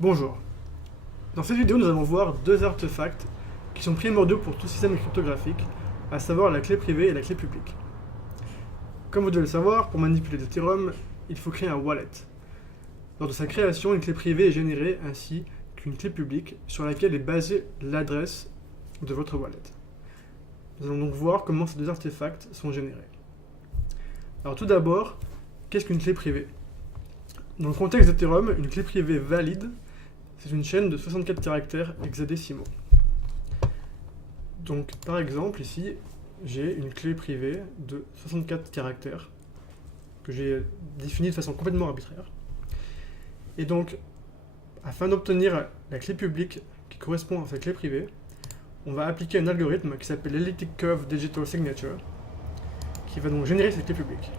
Bonjour. Dans cette vidéo, nous allons voir deux artefacts qui sont primordiaux pour tout système cryptographique, à savoir la clé privée et la clé publique. Comme vous devez le savoir, pour manipuler Ethereum, il faut créer un wallet. Lors de sa création, une clé privée est générée ainsi qu'une clé publique sur laquelle est basée l'adresse de votre wallet. Nous allons donc voir comment ces deux artefacts sont générés. Alors tout d'abord, qu'est-ce qu'une clé privée? Dans le contexte d'Ethereum, une clé privée valide, c'est une chaîne de 64 caractères hexadécimaux. Donc, par exemple, ici, j'ai une clé privée de 64 caractères que j'ai définie de façon complètement arbitraire. Et donc, afin d'obtenir la clé publique qui correspond à cette clé privée, on va appliquer un algorithme qui s'appelle l'Elliptic Curve Digital Signature, qui va donc générer cette clé publique.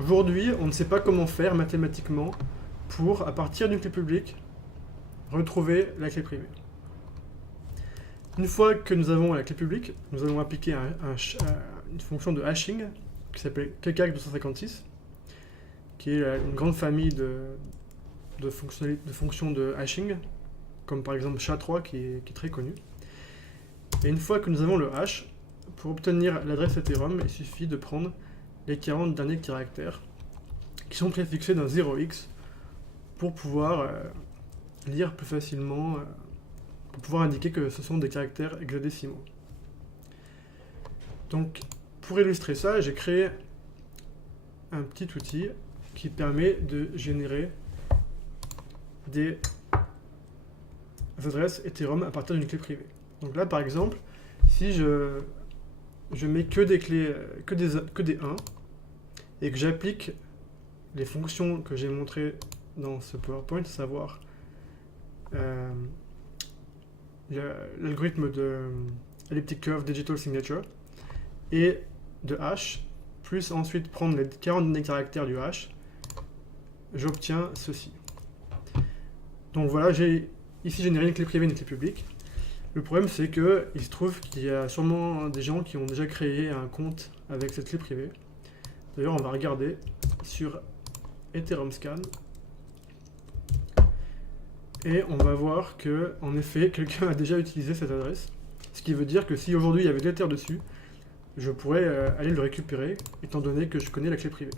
Aujourd'hui, on ne sait pas comment faire mathématiquement pour, à partir d'une clé publique, retrouver la clé privée. Une fois que nous avons la clé publique, nous allons appliquer une fonction de hashing qui s'appelle kcalc256, qui est une grande famille de fonctions de hashing, comme par exemple SHA-3 qui est très connu. Et une fois que nous avons le hash, pour obtenir l'adresse Ethereum, il suffit de prendre les 40 derniers caractères qui sont préfixés d'un 0x pour pouvoir lire plus facilement, pour pouvoir indiquer que ce sont des caractères hexadécimaux. Donc, pour illustrer ça, j'ai créé un petit outil qui permet de générer des adresses Ethereum à partir d'une clé privée. Donc là, par exemple, si je mets que des clés, que des 1, et que j'applique les fonctions que j'ai montrées dans ce PowerPoint, à savoir l'algorithme de Elliptic Curve Digital Signature et de hash, plus ensuite prendre les 40 derniers caractères du hash, j'obtiens ceci. Donc voilà, j'ai ici généré une clé privée et une clé publique. Le problème, c'est que il se trouve qu'il y a sûrement des gens qui ont déjà créé un compte avec cette clé privée. D'ailleurs, on va regarder sur Ethereum Scan. Et on va voir que, en effet, quelqu'un a déjà utilisé cette adresse. Ce qui veut dire que si aujourd'hui il y avait de l'Ether dessus, je pourrais aller le récupérer, étant donné que je connais la clé privée.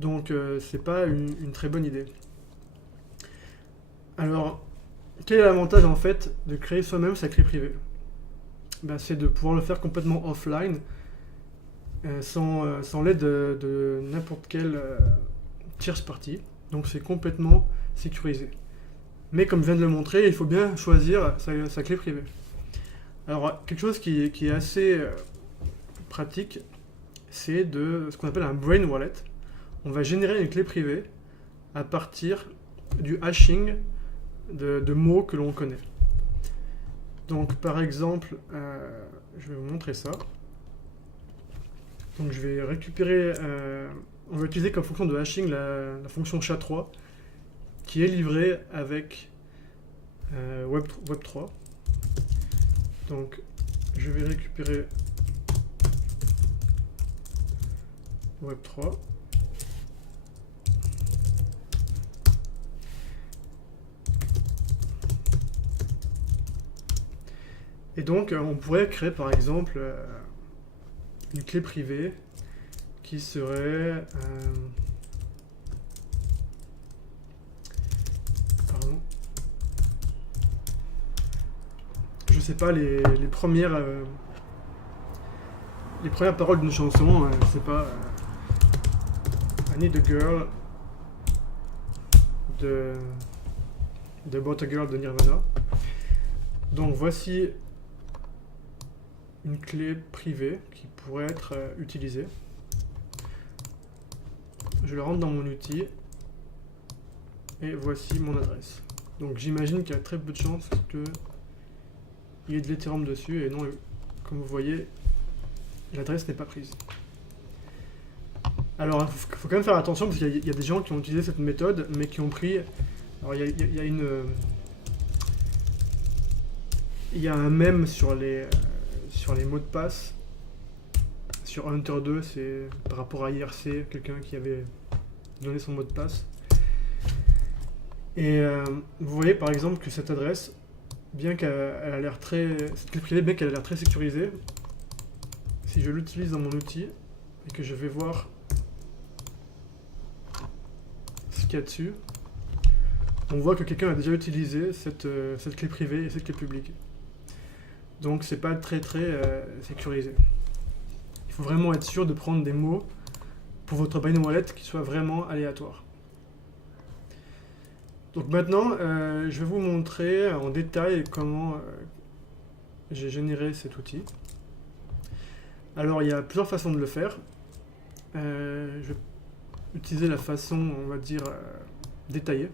Donc, c'est pas une très bonne idée. Alors, quel est l'avantage en fait de créer soi-même sa clé privée? C'est de pouvoir le faire complètement offline, sans l'aide de n'importe quelle tierce partie. Donc c'est complètement sécurisé. Mais comme je viens de le montrer, il faut bien choisir sa clé privée. Alors quelque chose qui est assez pratique, c'est de ce qu'on appelle un brain wallet. On va générer une clé privée à partir du hashing de mots que l'on connaît. Donc par exemple, je vais vous montrer ça. Donc je vais récupérer, on va utiliser comme fonction de hashing la fonction SHA-3 qui est livrée avec Web3. Donc je vais récupérer Web3. Et donc on pourrait créer par exemple une clé privée qui serait pardon, je sais pas, les premières paroles d'une chanson, je sais pas, I Need a Girl de About a Girl de Nirvana. Donc voici une clé privée qui pourrait être utilisée. Je le rentre dans mon outil et voici mon adresse. Donc j'imagine qu'il y a très peu de chances qu'il y ait de l'Ethereum dessus et non, comme vous voyez, l'adresse n'est pas prise. Alors il faut quand même faire attention parce qu'il y a des gens qui ont utilisé cette méthode mais qui ont pris... Alors il y a un mème sur les mots de passe. Sur Hunter 2, c'est par rapport à IRC, quelqu'un qui avait donné son mot de passe. Et vous voyez par exemple que cette adresse, bien qu'elle a l'air très... Cette clé privée, bien qu'elle a l'air très sécurisée, si je l'utilise dans mon outil et que je vais voir ce qu'il y a dessus, on voit que quelqu'un a déjà utilisé cette clé privée et cette clé publique. Donc c'est pas très sécurisé. Il faut vraiment être sûr de prendre des mots pour votre Binary Wallet qui soient vraiment aléatoires. Donc maintenant, je vais vous montrer en détail comment j'ai généré cet outil. Alors il y a plusieurs façons de le faire. Je vais utiliser la façon, on va dire, détaillée,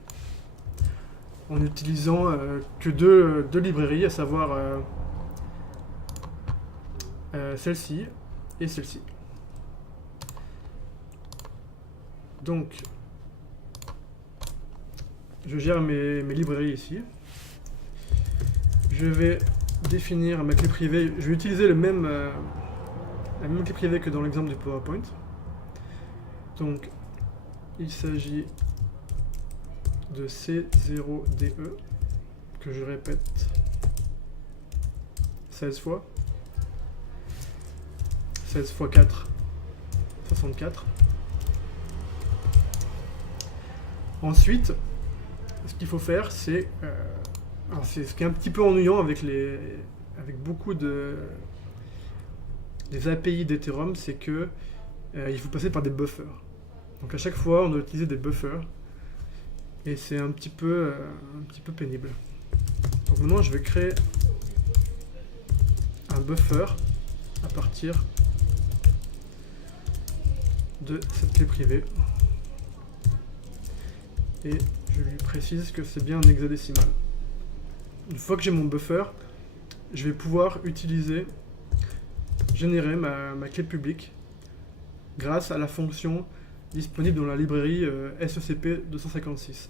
en utilisant que deux librairies, à savoir celle-ci et celle-ci. Donc, je gère mes librairies ici. Je vais définir ma clé privée. Je vais utiliser la même clé privée que dans l'exemple du PowerPoint. Donc, il s'agit de C0DE, que je répète 16 fois. 16 x 4, 64. Ensuite, ce qu'il faut faire, c'est... c'est ce qui est un petit peu ennuyant avec beaucoup des API d'Ethereum, c'est que il faut passer par des buffers. Donc à chaque fois, on doit utiliser des buffers. Et c'est un petit peu pénible. Donc maintenant, je vais créer un buffer à partir de cette clé privée. Et je lui précise que c'est bien un hexadécimal. Une fois que j'ai mon buffer, je vais pouvoir générer ma clé publique grâce à la fonction disponible dans la librairie SECP256.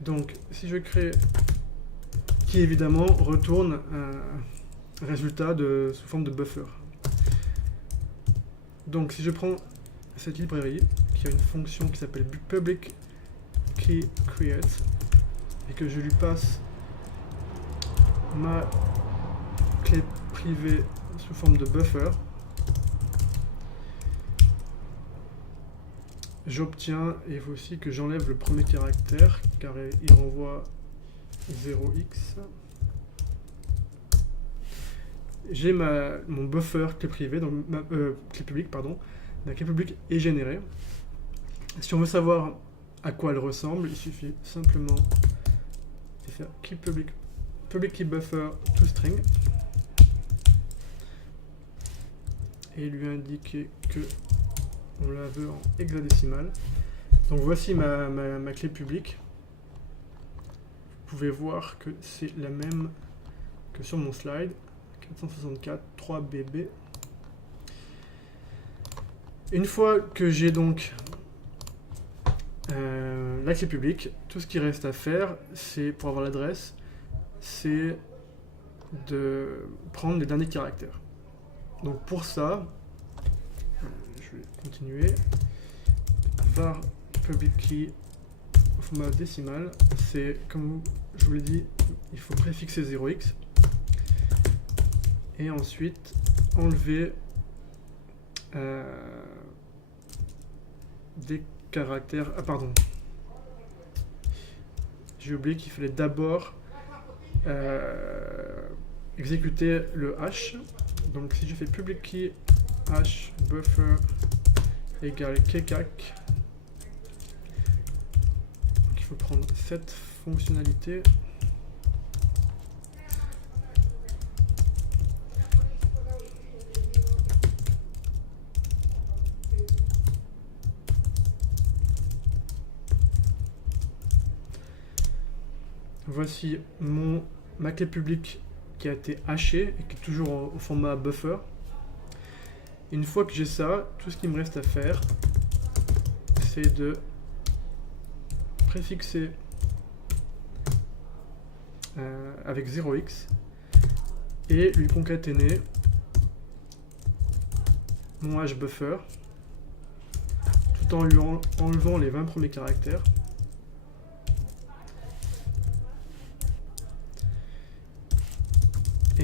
Donc, si je crée, qui évidemment retourne un résultat sous forme de buffer. Donc, si je prends cette librairie, qui a une fonction qui s'appelle public key create, et que je lui passe ma clé privée sous forme de buffer, j'obtiens, et il faut aussi que j'enlève le premier caractère, car il renvoie 0x. J'ai mon buffer clé privée, donc clé publique, pardon. La clé publique est générée. Si on veut savoir à quoi elle ressemble, il suffit simplement de faire key public key buffer toString et lui indiquer que on la veut en hexadécimal. Donc voici ma clé publique. Vous pouvez voir que c'est la même que sur mon slide, 464 3BB. Une fois que j'ai donc la clé publique, tout ce qui reste à faire, c'est pour avoir l'adresse, c'est de prendre les derniers caractères. Donc pour ça, je vais continuer. Var public key au format décimal, c'est comme je vous l'ai dit, il faut préfixer 0x et ensuite enlever des caractères. Ah pardon, j'ai oublié qu'il fallait d'abord exécuter le hash. Donc si je fais public key hash buffer égale kcac, il faut prendre cette fonctionnalité. Voici ma clé publique qui a été hachée et qui est toujours au format buffer. Une fois que j'ai ça, tout ce qui me reste à faire, c'est de préfixer avec 0x et lui concaténer mon hash buffer tout en lui enlevant les 20 premiers caractères.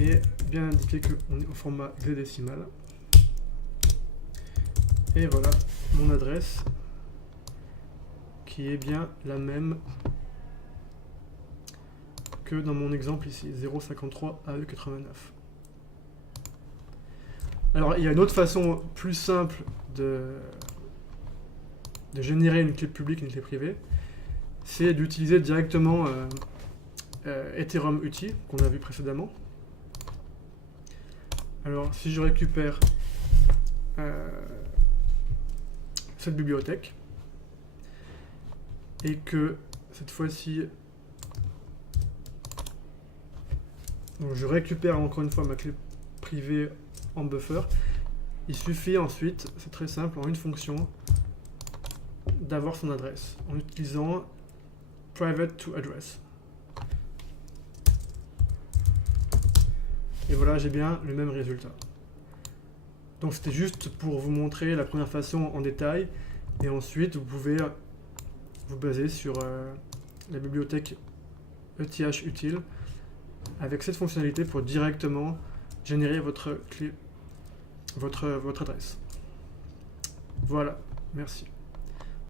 et bien indiquer qu'on est au format hexadécimal. Et voilà mon adresse qui est bien la même que dans mon exemple ici, 053 AE89. Alors il y a une autre façon plus simple de générer une clé publique et une clé privée, c'est d'utiliser directement Ethereum UTI qu'on a vu précédemment. Alors si je récupère cette bibliothèque et que cette fois-ci je récupère encore une fois ma clé privée en buffer, il suffit ensuite, c'est très simple, en une fonction, d'avoir son adresse en utilisant private to address. Et voilà, j'ai bien le même résultat. Donc c'était juste pour vous montrer la première façon en détail, et ensuite vous pouvez vous baser sur la bibliothèque ETH utile avec cette fonctionnalité pour directement générer votre clé, votre adresse. Voilà, merci.